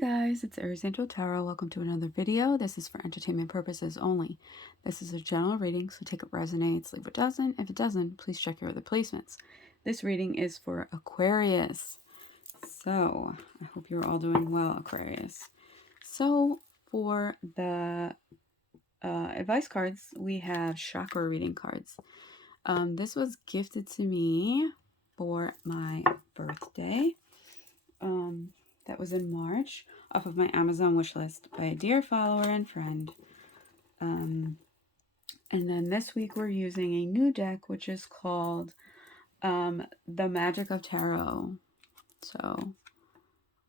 Hey guys, it's Aries Angel Tarot. Welcome to another video. This is for entertainment purposes only. This is a general reading, so take it resonates, leave it doesn't. If it doesn't, please check your other placements. This reading is for Aquarius. So, I hope you're all doing well, Aquarius. So, for the advice cards, we have chakra reading cards. This was gifted to me for my birthday. That was in March off of my Amazon wish list by a dear follower and friend. And then this week we're using a new deck, which is called The Magic of Tarot. So,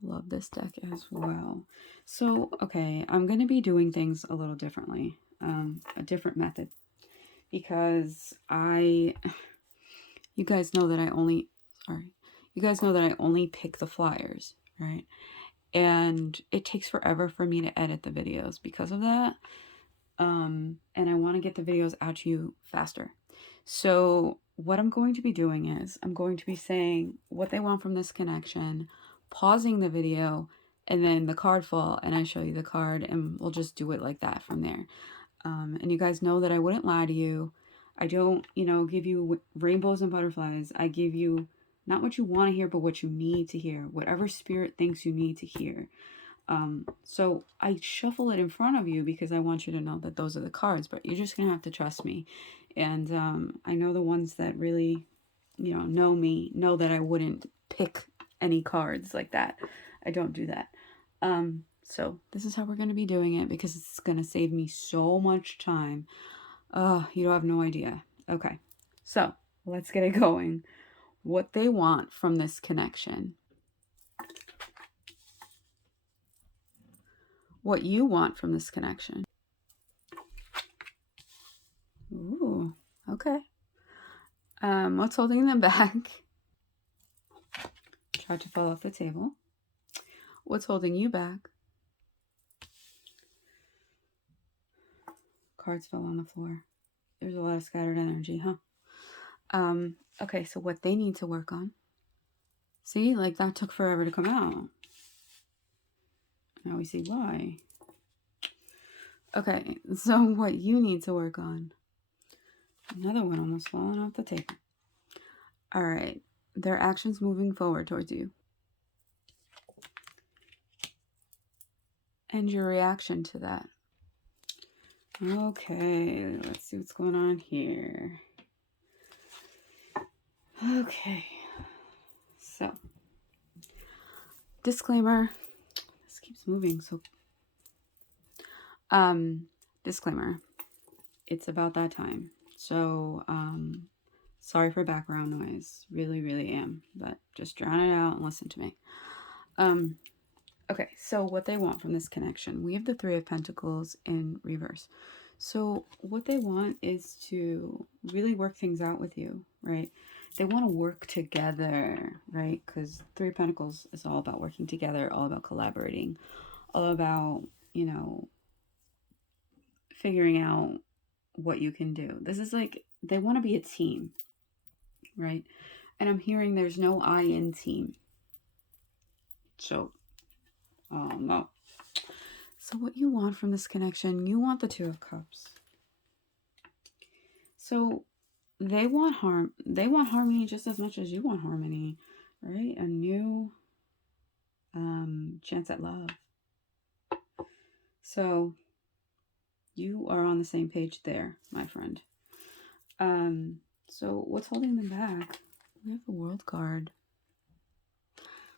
love this deck as well. So, okay, I'm going to be doing things a little differently, a different method, because you guys know that I only pick the flyers, right? And it takes forever for me to edit the videos because of that. And I want to get the videos out to you faster. So what I'm going to be doing is I'm going to be saying what they want from this connection, pausing the video, and then the card fall, and I show you the card, and we'll just do it like that from there. And you guys know that I wouldn't lie to you. I don't, give you rainbows and butterflies. I give you not what you want to hear, but what you need to hear. Whatever spirit thinks you need to hear. So I shuffle it in front of you because I want you to know that those are the cards. But you're just going to have to trust me. And I know the ones that really, know me, know that I wouldn't pick any cards like that. I don't do that. So this is how we're going to be doing it because it's going to save me so much time. You don't have no idea. Okay, so let's get it going. What they want from this connection. What you want from this connection. Ooh, okay. What's holding them back? Tried to fall off the table. What's holding you back? Cards fell on the floor. There's a lot of scattered energy, huh? Okay, so what they need to work on. See, like that took forever to come out. Now we see why. Okay, so what you need to work on. Another one almost falling off the table. All right, their actions moving forward towards you. And your reaction to that. Okay, let's see what's going on here. Okay, so disclaimer. This keeps moving, so disclaimer. It's about that time, so sorry for background noise. Really am, but just drown it out and listen to me. Okay, so what they want from this connection. We have the Three of Pentacles in reverse. So what they want is to really work things out with you, right? They want to work together, right? Because Three of Pentacles is all about working together, all about collaborating, all about, figuring out what you can do. This is like, they want to be a team, right? And I'm hearing there's no I in team. So, oh no. So what you want from this connection, you want the Two of Cups. So they want harmony just as much as you want harmony, right? A new chance at love. So you are on the same page there, my friend. So what's holding them back? We have the World card.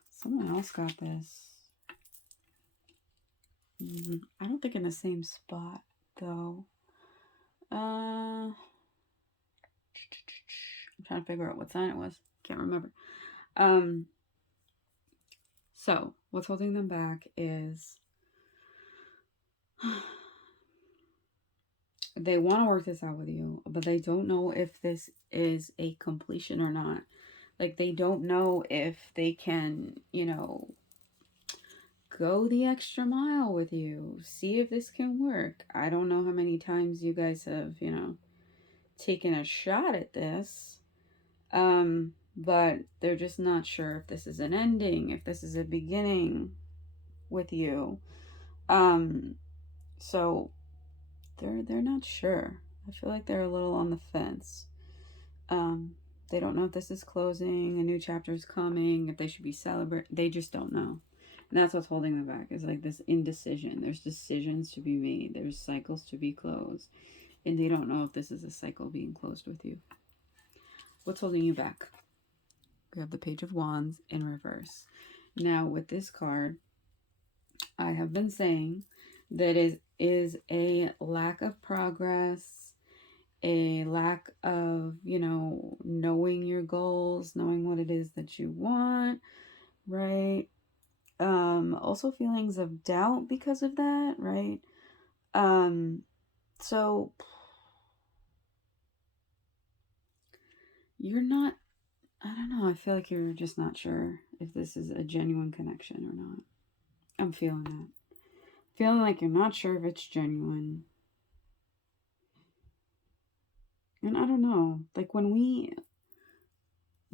Someone else got this. I don't think in the same spot, though. I'm trying to figure out what sign it was. Can't remember. So what's holding them back is they want to work this out with you, but they don't know if this is a completion or not. Like, they don't know if they can, go the extra mile with you. See if this can work. I don't know how many times you guys have, taken a shot at this. But they're just not sure if this is an ending, if this is a beginning. with you. So they're not sure. I feel like they're a little on the fence. Um, they don't know if this is closing, a new chapter is coming, if they should be celebrating. They just don't know. And that's what's holding them back, is like this indecision. There's decisions to be made, there's cycles to be closed, and they don't know if this is a cycle being closed with you. What's holding you back? We have the Page of Wands in reverse. Now, with this card, I have been saying that it is a lack of progress, a lack of, knowing your goals, knowing what it is that you want, right? Also feelings of doubt because of that, right? So you're not, I don't know, I feel like you're just not sure if this is a genuine connection or not. I'm feeling that. Feeling like you're not sure if it's genuine. And I don't know, like when we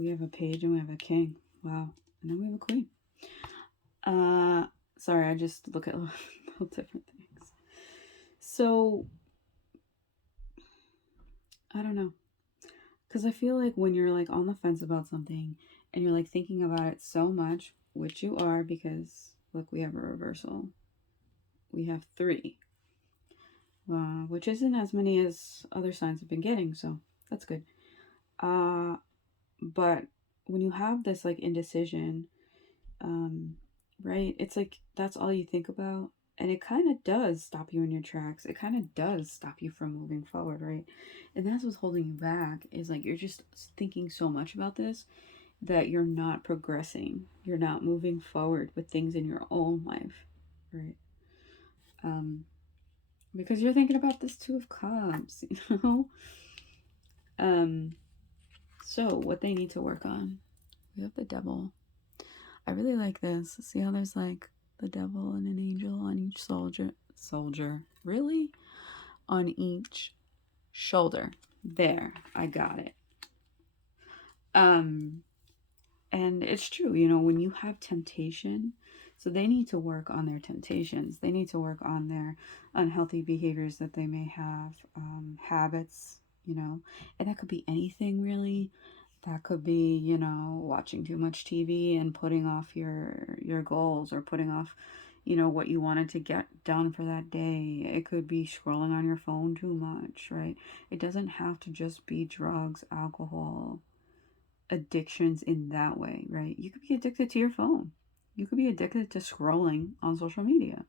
have a page and we have a king. Wow. And then we have a queen. Sorry, I just look at little different things. So, I don't know. Because I feel like when you're like on the fence about something and you're like thinking about it so much, which you are, because look, we have a reversal. We have 3, which isn't as many as other signs have been getting, so that's good. But when you have this like indecision, right, it's like that's all you think about, and it kind of does stop you in your tracks. It kind of does stop you from moving forward, right? And that's what's holding you back, is like you're just thinking so much about this that you're not progressing, you're not moving forward with things in your own life, right? Because you're thinking about this 2 of Cups, you know. So what they need to work on, we have the Devil. I really like this. See how there's like the devil and an angel on each soldier, really, on each shoulder. There, I got it. And it's true, when you have temptation, so they need to work on their temptations. They need to work on their unhealthy behaviors that they may have, habits, and that could be anything really. That could be, watching too much TV and putting off your goals, or putting off, what you wanted to get done for that day. It could be scrolling on your phone too much, right? It doesn't have to just be drugs, alcohol, addictions in that way, right? You could be addicted to your phone. You could be addicted to scrolling on social media.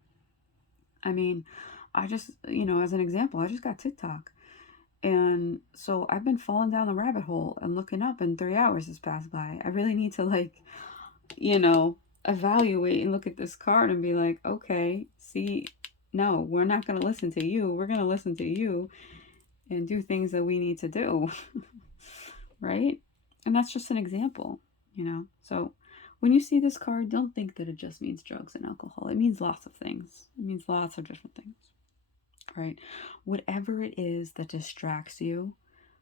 I mean, I just, as an example, I just got TikTok. And so I've been falling down the rabbit hole and looking up, and 3 hours has passed by. I really need to, like, evaluate and look at this card and be like, okay, see, no, we're not going to listen to you. We're going to listen to you and do things that we need to do. Right? And that's just an example, So when you see this card, don't think that it just means drugs and alcohol. It means lots of things. It means lots of different things. Right? Whatever it is that distracts you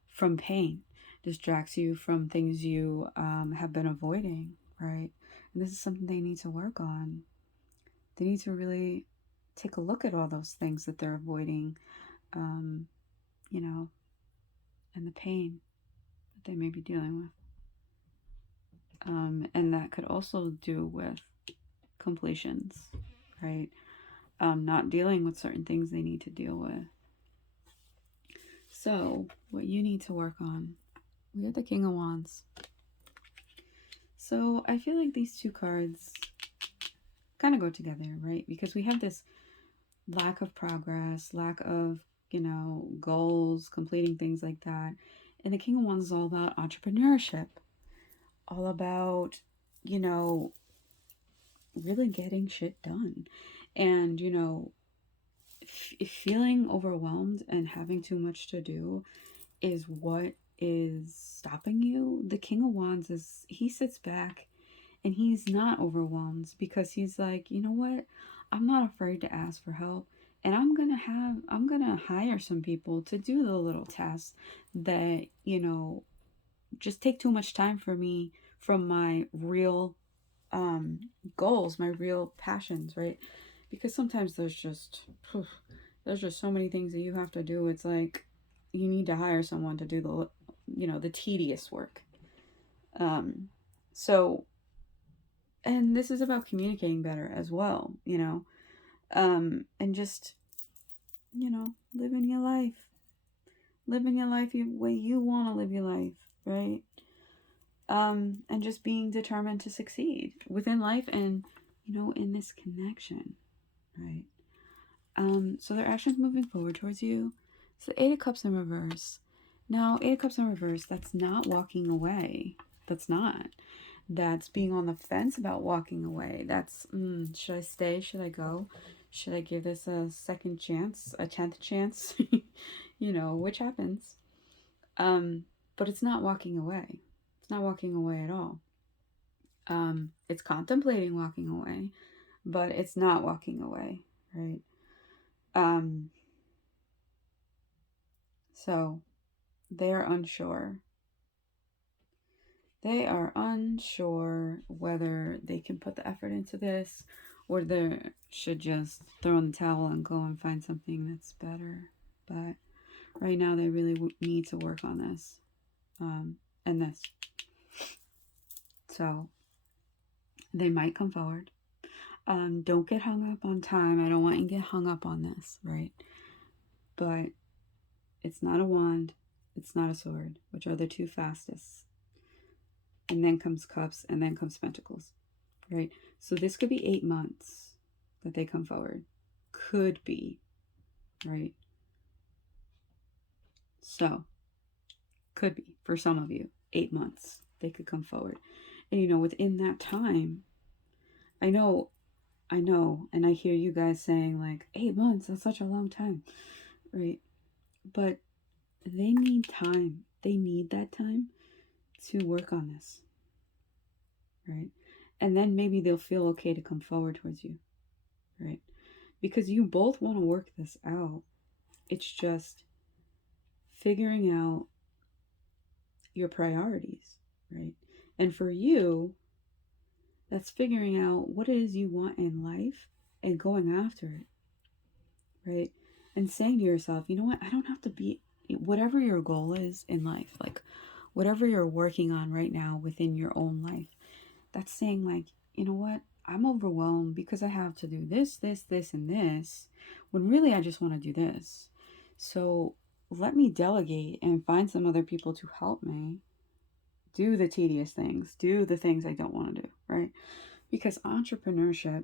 from pain, distracts you from things you have been avoiding, right? And this is something they need to work on. They need to really take a look at all those things that they're avoiding, and the pain that they may be dealing with. And that could also do with completions, right? Not dealing with certain things they need to deal with. So, what you need to work on, we have the King of Wands. So, I feel like these 2 cards kind of go together, right? Because we have this lack of progress, lack of, goals, completing things like that. And the King of Wands is all about entrepreneurship, all about, really getting shit done. And, feeling overwhelmed and having too much to do is what is stopping you. The King of Wands he sits back and he's not overwhelmed, because he's like, you know what? I'm not afraid to ask for help. And I'm going to hire some people to do the little tasks that, just take too much time for me from my real goals, my real passions, right? Because sometimes there's just so many things that you have to do. It's like you need to hire someone to do the tedious work. Um, so, and this is about communicating better as well, and just, living your life the way you want to live your life, right? And just being determined to succeed within life and, in this connection, right? So their actions moving forward towards you. So Eight of Cups in reverse. Now, Eight of Cups in reverse, that's not walking away. That's not. That's being on the fence about walking away. That's, should I stay? Should I go? Should I give this a second chance? A 10th chance? Which happens. But it's not walking away. It's not walking away at all. It's contemplating walking away, but it's not walking away, right? So they are unsure. They are unsure whether they can put the effort into this or they should just throw in the towel and go and find something that's better. But right now, they really need to work on this and this. So they might come forward. Don't get hung up on time. I don't want you to get hung up on this, right? But it's not a wand. It's not a sword, which are the two fastest. And then comes cups, and then comes pentacles, right? So this could be 8 months that they come forward. Could be, right? So, could be, for some of you, 8 months they could come forward. And within that time, I know, and I hear you guys saying like, 8 months, that's such a long time, right? But they need time. They need that time to work on this, right? And then maybe they'll feel okay to come forward towards you, right? Because you both want to work this out. It's just figuring out your priorities, right? And for you, that's figuring out what it is you want in life and going after it, right? And saying to yourself, you know what? I don't have to be whatever your goal is in life, like whatever you're working on right now within your own life. That's saying like, you know what? I'm overwhelmed because I have to do this, and this, when really I just want to do this. So let me delegate and find some other people to help me do the tedious things, do the things I don't want to do, right? Because entrepreneurship,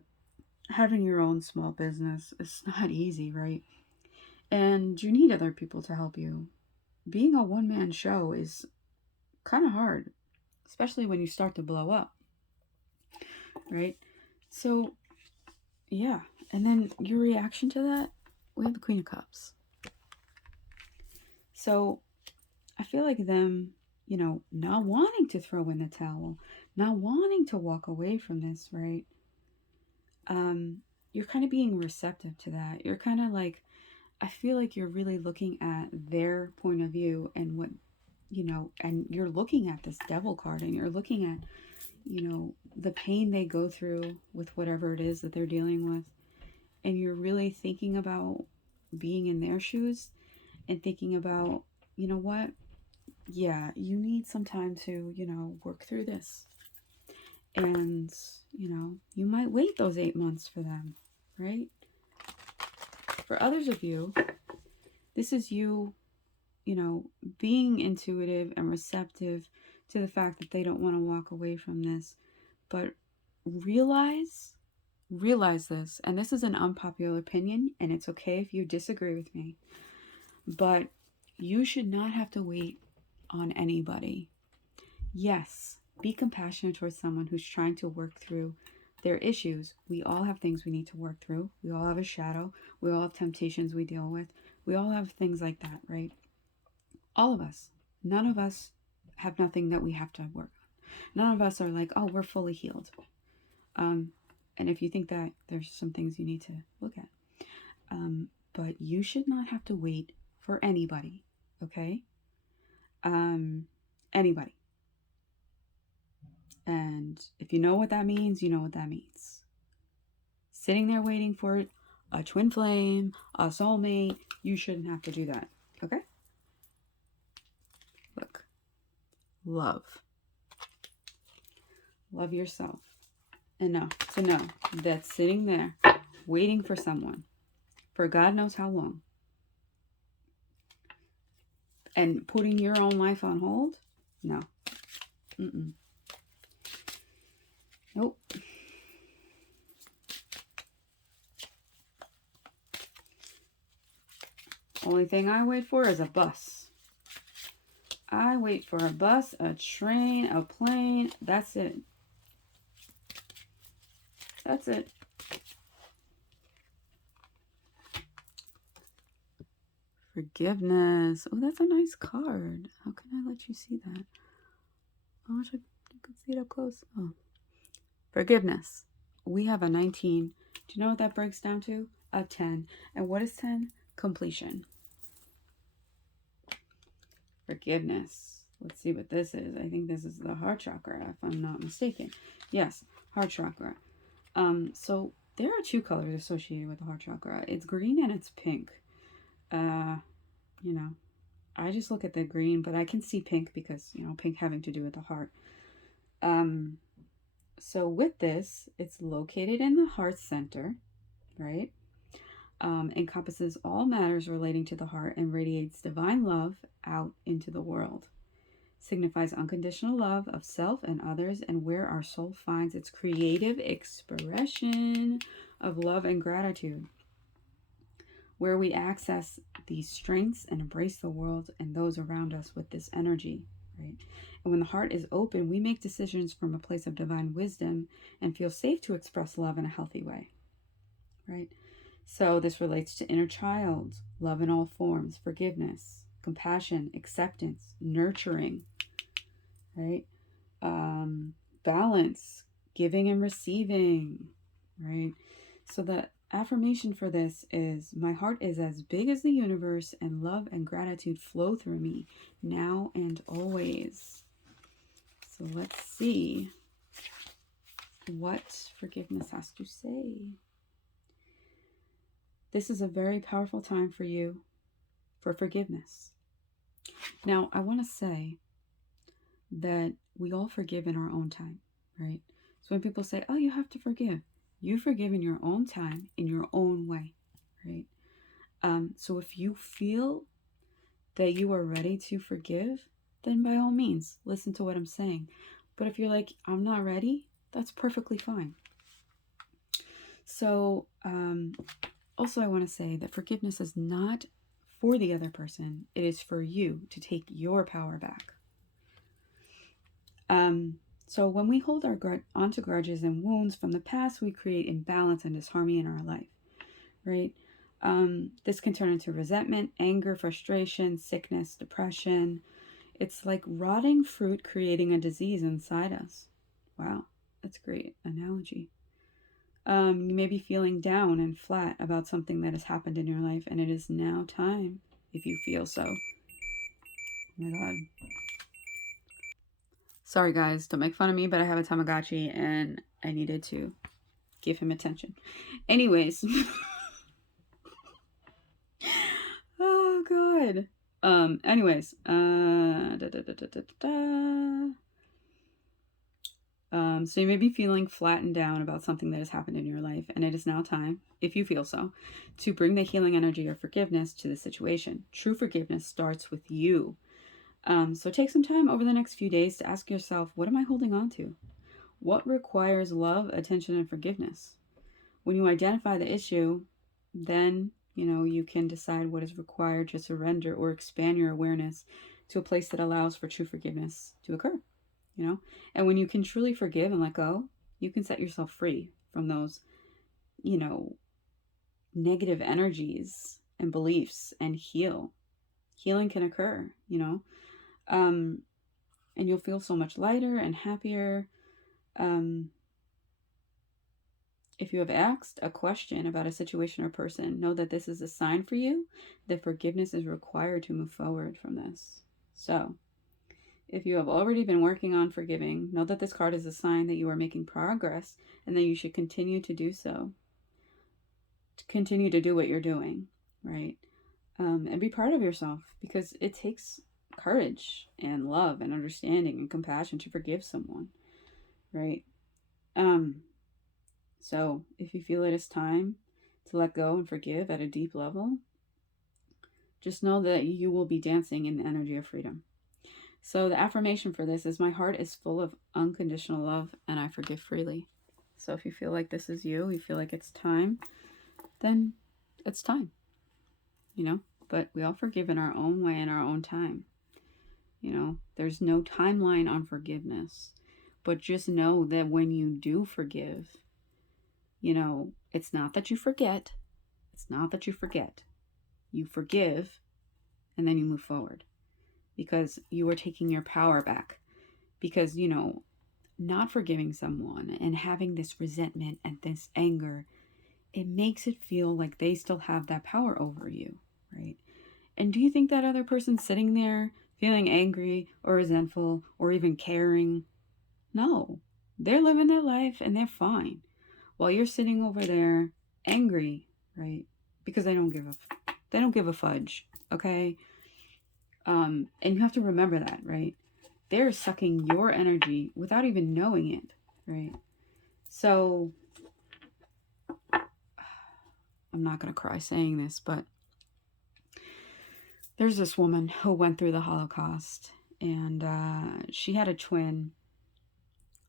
having your own small business, is not easy, right? And you need other people to help you. Being a one-man show is kind of hard, especially when you start to blow up, right? So, yeah. And then your reaction to that, we have the Queen of Cups. So, I feel like them, not wanting to throw in the towel, not wanting to walk away from this, right? You're kind of being receptive to that. You're kind of like, I feel like you're really looking at their point of view and what, and you're looking at this devil card and you're looking at, the pain they go through with whatever it is that they're dealing with. And you're really thinking about being in their shoes and thinking about, you know what? Yeah, you need some time to, work through this. And, you might wait those 8 months for them, right? For others of you, this is you, being intuitive and receptive to the fact that they don't want to walk away from this. But realize this, and this is an unpopular opinion, and it's okay if you disagree with me, but you should not have to wait on anybody. Yes, be compassionate towards someone who's trying to work through their issues. We all have things we need to work through. We all have a shadow. We all have temptations we deal with. We all have things like that, right? All of us. None of us have nothing that we have to work on. None of us are like, oh, we're fully healed. And if you think that, there's some things you need to look at. But you should not have to wait for anybody, okay? Anybody. And if you know what that means, you know what that means. Sitting there waiting for a twin flame, a soulmate, you shouldn't have to do that. Okay? Look. Love. Love yourself. Enough to know that sitting there waiting for someone for God knows how long and putting your own life on hold, no. Nope. Only thing I wait for is a bus. I wait for a bus, a train, a plane. That's it. That's it. Forgiveness. Oh, that's a nice card. How can I let you see that? I wish I could see it up close. Oh. Forgiveness. We have a 19. Do you know what that breaks down to? A 10. And what is 10? Completion. Forgiveness. Let's see what this is. I think this is the heart chakra, if I'm not mistaken. Yes, heart chakra. So there are two colors associated with the heart chakra. It's green and it's pink. You know, I just look at the green, but I can see pink because, you know, pink having to do with the heart. So with this, it's located in the heart center, right? Encompasses all matters relating to the heart and radiates divine love out into the world. Signifies unconditional love of self and others, and where our soul finds its creative expression of love and gratitude. Where we access these strengths and embrace the world and those around us with this energy, right? And when the heart is open, we make decisions from a place of divine wisdom and feel safe to express love in a healthy way, right? So this relates to inner child, love in all forms, forgiveness, compassion, acceptance, nurturing, right? Balance, giving and receiving, right? So the affirmation for this is, my heart is as big as the universe and love and gratitude flow through me now and always. So let's see what forgiveness has to say. This is a very powerful time for you for forgiveness. Now, I want to say that we all forgive in our own time, right? So when people say, oh, you have to forgive, you forgive in your own time, in your own way, right? So if you feel that you are ready to forgive, then by all means, listen to what I'm saying. But if you're like, I'm not ready, that's perfectly fine. So also I want to say that forgiveness is not for the other person. It is for you to take your power back. So when we hold onto grudges and wounds from the past, we create imbalance and disharmony in our life, right? This can turn into resentment, anger, frustration, sickness, depression. It's like rotting fruit creating a disease inside us. Wow, that's a great analogy. You may be feeling down and flat about something that has happened in your life, and it is now time, if you feel so. Oh my God. Sorry guys, don't make fun of me, but I have a Tamagotchi and I needed to give him attention. Anyways. Oh God. Anyways. So you may be feeling flattened down about something that has happened in your life, and it is now time, if you feel so, to bring the healing energy of forgiveness to the situation. True forgiveness starts with you. So take some time over the next few days to ask yourself, what am I holding on to? What requires love, attention, and forgiveness? When you identify the issue, then, you can decide what is required to surrender or expand your awareness to a place that allows for true forgiveness to occur, And when you can truly forgive and let go, you can set yourself free from those, negative energies and beliefs and heal. Healing can occur, and you'll feel so much lighter and happier. If you have asked a question about a situation or person, know that this is a sign for you that forgiveness is required to move forward from this. So, If you have already been working on forgiving, know that this card is a sign that you are making progress and that you should continue to do so. To continue to do what you're doing, right? And be proud of yourself, because it takes courage and love and understanding and compassion to forgive someone, right? So if you feel it is time to let go and forgive at a deep level, just know that you will be dancing in the energy of freedom. So the affirmation for this is, my heart is full of unconditional love and I forgive freely. So if you feel like this is you feel like it's time, then it's time, you know? But we all forgive in our own way, in our own time. You know, there's no timeline on forgiveness. But just know that when you do forgive, you know, it's not that you forget. It's not that you forget. You forgive and then you move forward, because you are taking your power back. Because, you know, not forgiving someone and having this resentment and this anger, it makes it feel like they still have that power over you, right? And do you think that other person's sitting there feeling angry or resentful or even caring? No, they're living their life and they're fine, while you're sitting over there angry, right? Because they don't give a fudge, okay? And you have to remember that, right? They're sucking your energy without even knowing it, right? So I'm not gonna cry saying this, but there's this woman who went through the Holocaust, and she had a twin.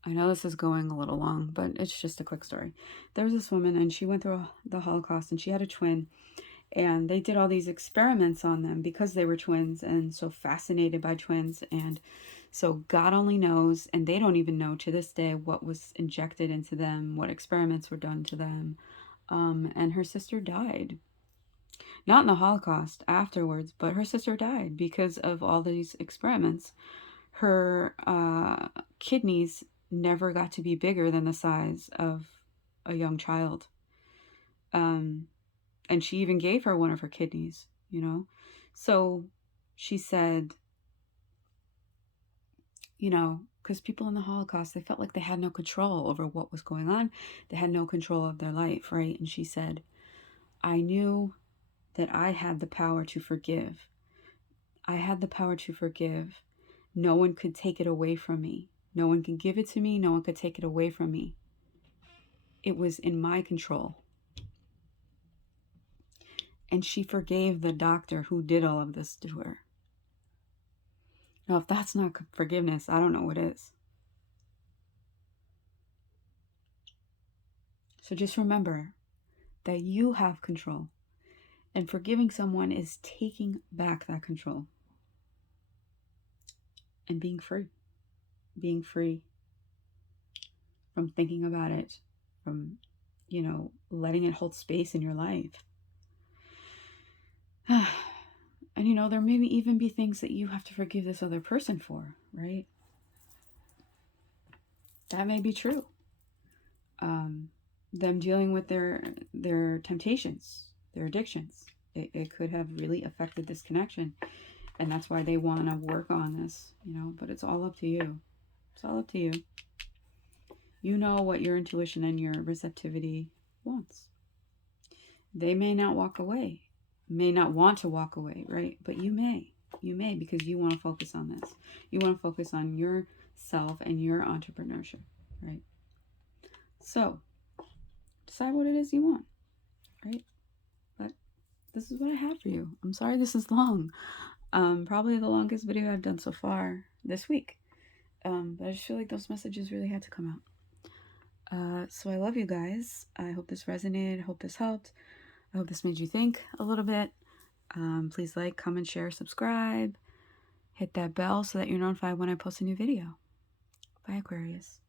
I know this is going a little long, but it's just a quick story. There was this woman, and she went through the Holocaust, and she had a twin, and they did all these experiments on them because they were twins and so fascinated by twins. And so God only knows, and they don't even know to this day, what was injected into them, what experiments were done to them. And her sister died. Not in the Holocaust, afterwards, but her sister died because of all these experiments. Her kidneys never got to be bigger than the size of a young child. And she even gave her one of her kidneys, you know? So she said, you know, because people in the Holocaust, they felt like they had no control over what was going on. They had no control of their life, right? And she said, I knew that I had the power to forgive. I had the power to forgive. No one could take it away from me. No one could give it to me. No one could take it away from me. It was in my control. And she forgave the doctor who did all of this to her. Now, if that's not forgiveness, I don't know what is. So just remember that you have control. And forgiving someone is taking back that control. And being free. Being free from thinking about it. From, you know, letting it hold space in your life. And, you know, there may even be things that you have to forgive this other person for, right? That may be true. Them dealing with their temptations, their addictions. It could have really affected this connection. And that's why they want to work on this, you know, but it's all up to you. It's all up to you. You know what your intuition and your receptivity wants. They may not walk away, may not want to walk away, right? But you may, because you want to focus on this. You want to focus on yourself and your entrepreneurship, right? So decide what it is you want, right? But this is what I have for you. I'm sorry this is long. Probably the longest video I've done so far this week. But I just feel like those messages really had to come out. So I love you guys. I hope this resonated. I hope this helped. I hope this made you think a little bit. Please like, comment, share, subscribe. Hit that bell so that you're notified when I post a new video. Bye, Aquarius.